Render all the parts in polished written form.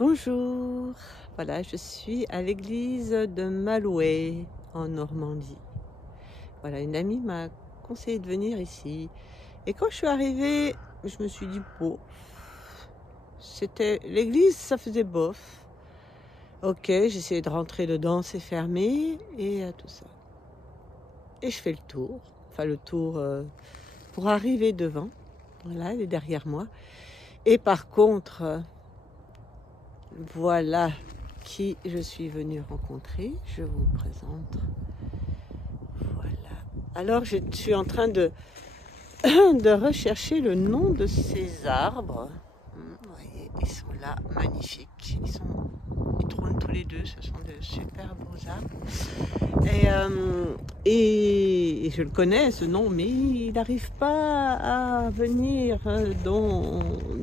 Bonjour, voilà, je suis à l'église de Malouet en Normandie. Voilà, une amie m'a conseillé de venir ici. Et quand je suis arrivée, je me suis dit, bon, c'était l'église, ça faisait bof. Ok, j'essayais de rentrer dedans, c'est fermé et tout ça. Et je fais le tour, enfin le tour pour arriver devant. Voilà, elle est derrière moi. Et par contre, voilà qui je suis venue rencontrer. Je vous présente. Voilà. Alors, je suis en train de rechercher le nom de ces arbres. Vous voyez, ils sont là, magnifiques. Ils trônent tous les deux, ce sont de super beaux arbres. Et je le connais, ce nom, mais il n'arrive pas à venir dans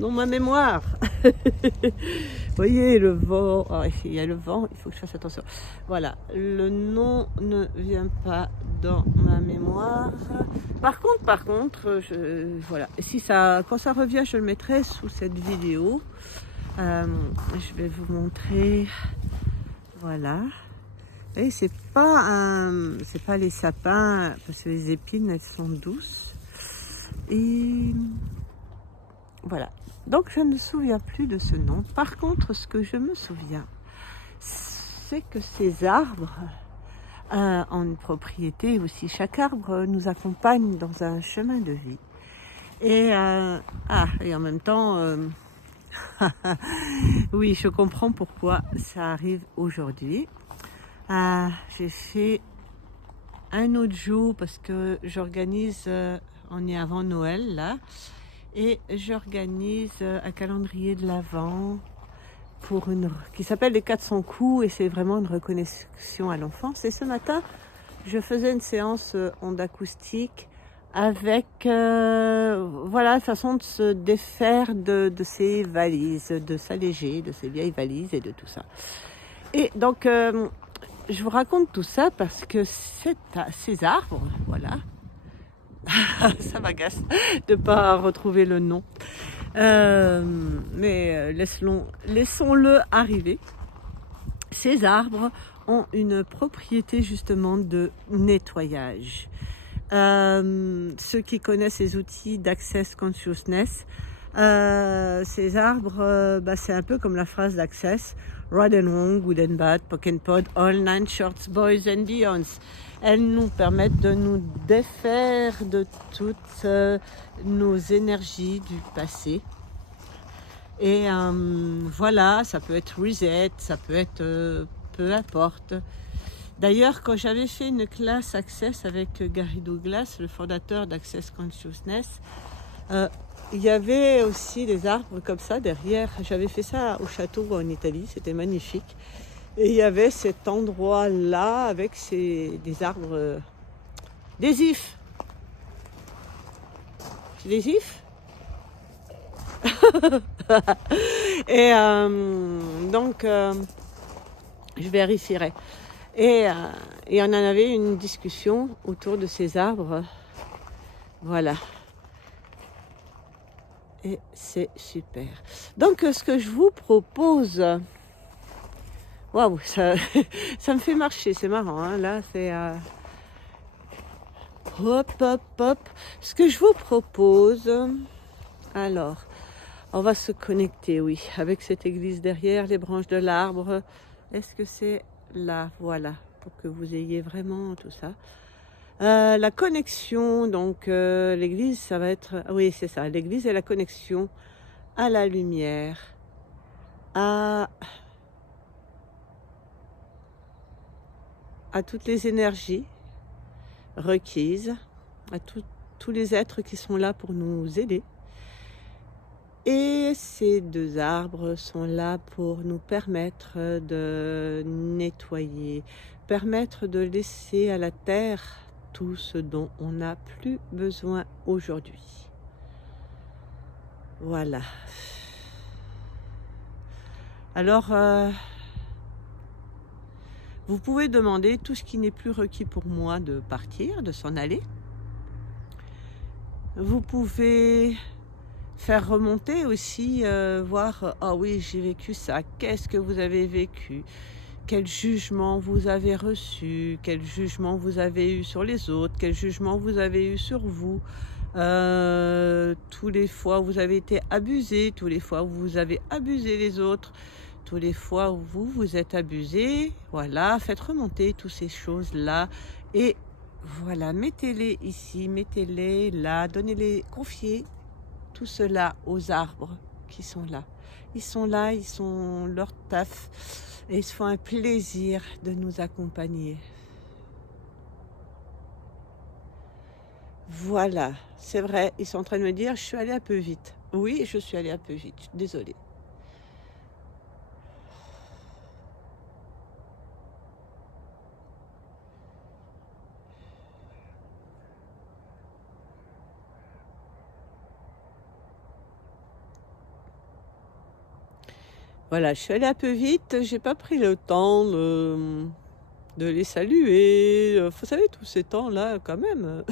ma mémoire. Vous voyez, le vent, il y a le vent, il faut que je fasse attention. Voilà, le nom ne vient pas dans ma mémoire. Par contre, voilà, si ça, quand ça revient, je le mettrai sous cette vidéo. Je vais vous montrer, voilà. Et c'est pas les sapins, parce que les épines, elles sont douces. Et voilà. Donc je ne me souviens plus de ce nom. Par contre, ce que je me souviens, c'est que ces arbres ont une propriété aussi. Chaque arbre nous accompagne dans un chemin de vie. Et en même temps, oui, je comprends pourquoi ça arrive aujourd'hui. J'ai fait un autre jour parce que j'organise, on est avant Noël là, et j'organise un calendrier de l'Avent qui s'appelle les 400 coups, et c'est vraiment une reconnexion à l'enfance. Et ce matin, je faisais une séance onde acoustique avec voilà, façon de se défaire de ses valises, de s'alléger de ses vieilles valises et de tout ça. Et donc je vous raconte tout ça parce que ces arbres, voilà, ça m'agace de ne pas retrouver le nom. Mais laissons-le arriver. Ces arbres ont une propriété justement de nettoyage. Ceux qui connaissent les outils d'Access Consciousness, ces arbres, c'est un peu comme la phrase d'Access: Right and wrong, good and bad, pock and pod, all nine shorts, boys and beyonds. Elles nous permettent de nous défaire de toutes nos énergies du passé. Et voilà, ça peut être reset, ça peut être peu importe. D'ailleurs, quand j'avais fait une classe Access avec Gary Douglas, le fondateur d'Access Consciousness, il y avait aussi des arbres comme ça derrière. J'avais fait ça au château en Italie, c'était magnifique. Et il y avait cet endroit-là avec des arbres, des ifs. C'est des ifs. Et donc, je vérifierai. Et on en avait une discussion autour de ces arbres. Voilà. Et c'est super. Donc, ce que je vous propose... Waouh, ça, ça me fait marcher, c'est marrant. Hein, là, c'est... hop, hop, hop. Ce que je vous propose... Alors, on va se connecter, oui, avec cette église derrière, les branches de l'arbre. Est-ce que c'est là? Voilà, pour que vous ayez vraiment tout ça. La connexion, donc l'église, ça va être... Oui, c'est ça, l'église est la connexion à la lumière, à toutes les énergies requises, à tous les êtres qui sont là pour nous aider. Et ces deux arbres sont là pour nous permettre de nettoyer, permettre de laisser à la terre tout ce dont on n'a plus besoin aujourd'hui. Voilà. Alors, vous pouvez demander tout ce qui n'est plus requis pour moi de partir, de s'en aller. Vous pouvez faire remonter aussi, voir, ah oui, j'ai vécu ça, qu'est-ce que vous avez vécu? Quel jugement vous avez reçu? Quel jugement vous avez eu sur les autres? Quel jugement vous avez eu sur vous? Tous les fois où vous avez été abusé, tous les fois où vous avez abusé les autres, tous les fois où vous vous êtes abusé, voilà, faites remonter toutes ces choses-là et voilà, mettez-les ici, mettez-les là, donnez-les, confiez tout cela aux arbres qui sont là. Ils sont là, ils sont leur taf et ils se font un plaisir de nous accompagner. Voilà, c'est vrai, ils sont en train de me dire, je suis allée un peu vite. Oui, je suis allée un peu vite, désolée. Voilà, je suis allée un peu vite, j'ai pas pris le temps de les saluer. Vous savez, tous ces temps-là, quand même.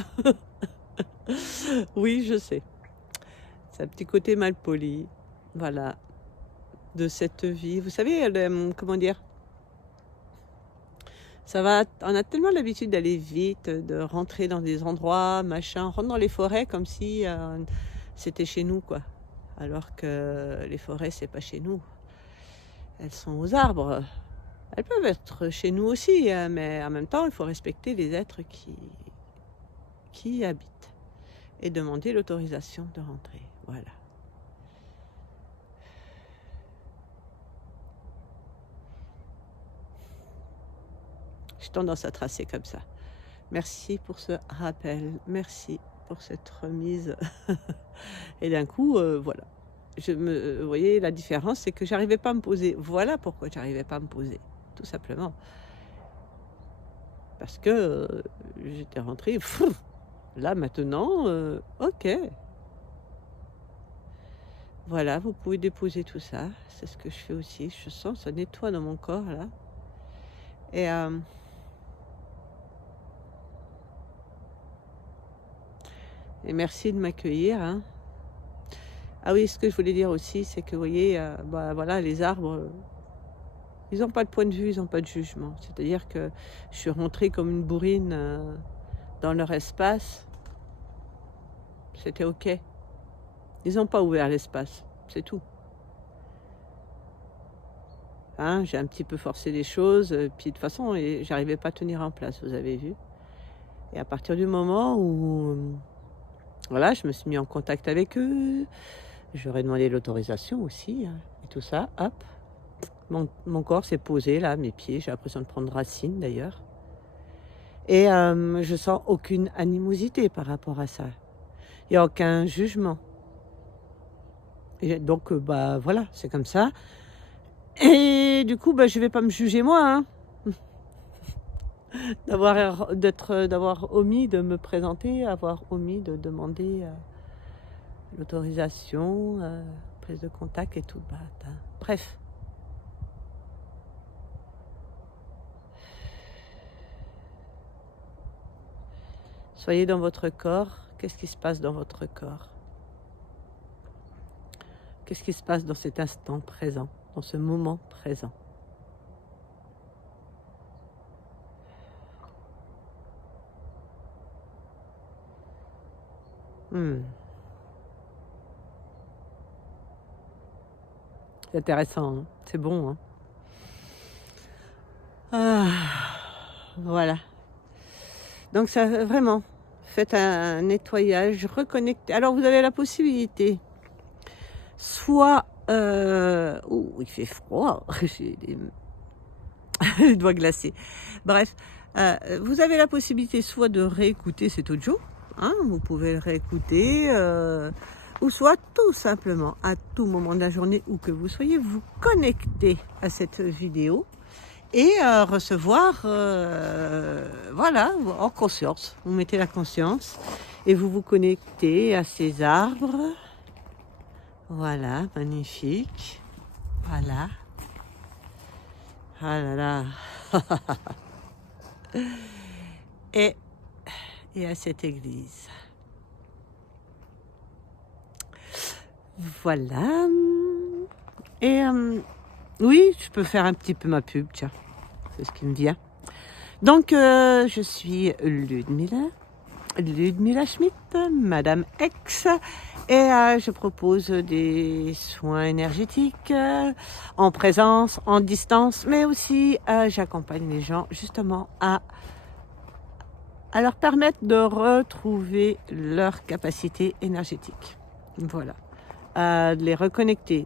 Oui, je sais. C'est un petit côté mal poli. Voilà, de cette vie. Vous savez, comment dire? Ça va, on a tellement l'habitude d'aller vite, de rentrer dans des endroits, machin. On rentre dans les forêts comme si c'était chez nous, quoi. Alors que les forêts, c'est pas chez nous. Elles sont aux arbres. Elles peuvent être chez nous aussi, hein, mais en même temps, il faut respecter les êtres qui y habitent et demander l'autorisation de rentrer. Voilà. J'ai tendance à tracer comme ça. Merci pour ce rappel. Merci pour cette remise. Et d'un coup, voilà. Vous voyez, la différence, c'est que j'arrivais pas à me poser. Voilà pourquoi j'arrivais pas à me poser, tout simplement. Parce que j'étais rentrée. Là, maintenant, ok. Voilà, vous pouvez déposer tout ça. C'est ce que je fais aussi. Je sens, ça nettoie dans mon corps, là. Et, et merci de m'accueillir, hein. Ah oui, ce que je voulais dire aussi, c'est que vous voyez, bah, voilà, les arbres, ils n'ont pas de point de vue, ils n'ont pas de jugement. C'est-à-dire que je suis rentrée comme une bourrine dans leur espace, c'était OK. Ils n'ont pas ouvert l'espace, c'est tout. Hein, j'ai un petit peu forcé les choses, puis de toute façon, j'arrivais pas à tenir en place, vous avez vu. Et à partir du moment où, voilà, je me suis mis en contact avec eux, j'aurais demandé l'autorisation aussi, hein, et tout ça, hop. Mon corps s'est posé là, mes pieds, j'ai l'impression de prendre racine d'ailleurs. Et je sens aucune animosité par rapport à ça. Il n'y a aucun jugement. Et donc, bah voilà, c'est comme ça. Et du coup, bah, je ne vais pas me juger moi, hein, d'avoir omis de me présenter, avoir omis de demander l'autorisation, prise de contact et tout. Bah, bref. Soyez dans votre corps. Qu'est-ce qui se passe dans votre corps? Qu'est-ce qui se passe dans cet instant présent, dans ce moment présent? C'est intéressant, hein, c'est bon, hein. Ah, voilà. Donc ça, vraiment, faites un nettoyage, reconnectez. Alors vous avez la possibilité, soit, il fait froid, j'ai les doigts glacés. Bref, vous avez la possibilité soit de réécouter cet audio, hein, vous pouvez le réécouter, ou soit tout simplement, à tout moment de la journée où que vous soyez, vous connecter à cette vidéo et recevoir, voilà, en conscience. Vous mettez la conscience et vous vous connectez à ces arbres. Voilà, magnifique. Voilà. Ah là là. et, et à cette église. Voilà. Et oui, je peux faire un petit peu ma pub, tiens, c'est ce qui me vient. Donc, je suis Ludmilla Schmidt, Madame X, et je propose des soins énergétiques en présence, en distance, mais aussi j'accompagne les gens justement à leur permettre de retrouver leur capacité énergétique. Voilà. De les reconnecter.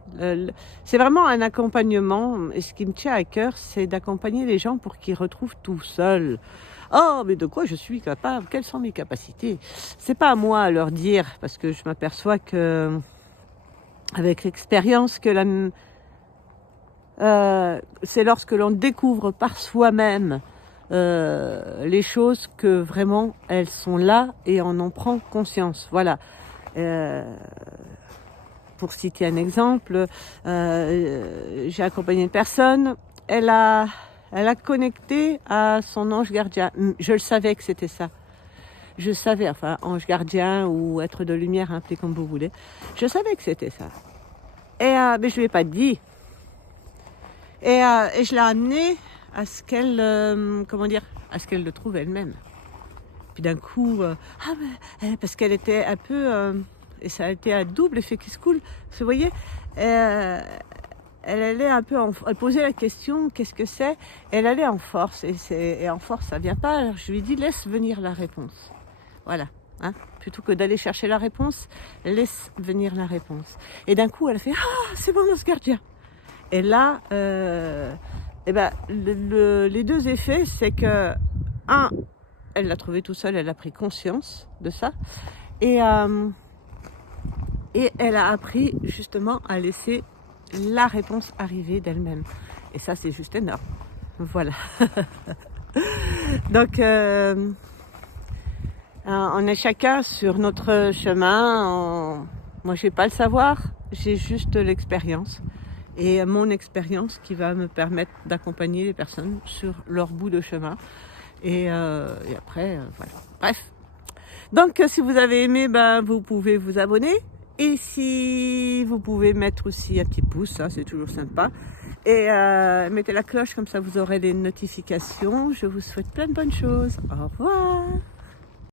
C'est vraiment un accompagnement, et ce qui me tient à cœur, c'est d'accompagner les gens pour qu'ils retrouvent tout seuls. Oh, mais de quoi je suis capable? Quelles sont mes capacités? C'est pas à moi à leur dire, parce que je m'aperçois que, avec l'expérience, que c'est lorsque l'on découvre par soi-même les choses que vraiment elles sont là et on en prend conscience. Voilà. Pour citer un exemple, j'ai accompagné une personne, elle a connecté à son ange gardien. Je le savais que c'était ça. Je savais, enfin, ange gardien ou être de lumière, appelez comme vous voulez. Je savais que c'était ça. Et mais je ne lui ai pas dit. Et je l'ai amenée à ce qu'elle, à ce qu'elle le trouve elle-même. Puis d'un coup, parce qu'elle était un peu, et ça a été un double effet qui se coule. Vous voyez, elle allait un peu, elle posait la question, qu'est-ce que c'est? Elle allait en force, et en force, ça vient pas. Alors je lui ai dit, laisse venir la réponse. Voilà. Hein, plutôt que d'aller chercher la réponse, laisse venir la réponse. Et d'un coup, elle a fait, c'est bon, ce gardien. Et là, les deux effets, c'est que, elle l'a trouvé tout seul, elle a pris conscience de ça, et elle a appris justement à laisser la réponse arriver d'elle-même. Et ça, c'est juste énorme. Voilà. Donc, on est chacun sur notre chemin. Moi, je n'ai pas le savoir, j'ai juste l'expérience. Et mon expérience qui va me permettre d'accompagner les personnes sur leur bout de chemin. Et après, voilà. Bref. Donc, si vous avez aimé, vous pouvez vous abonner. Et si vous pouvez mettre aussi un petit pouce, ça c'est toujours sympa. Et mettez la cloche, comme ça vous aurez les notifications. Je vous souhaite plein de bonnes choses. Au revoir.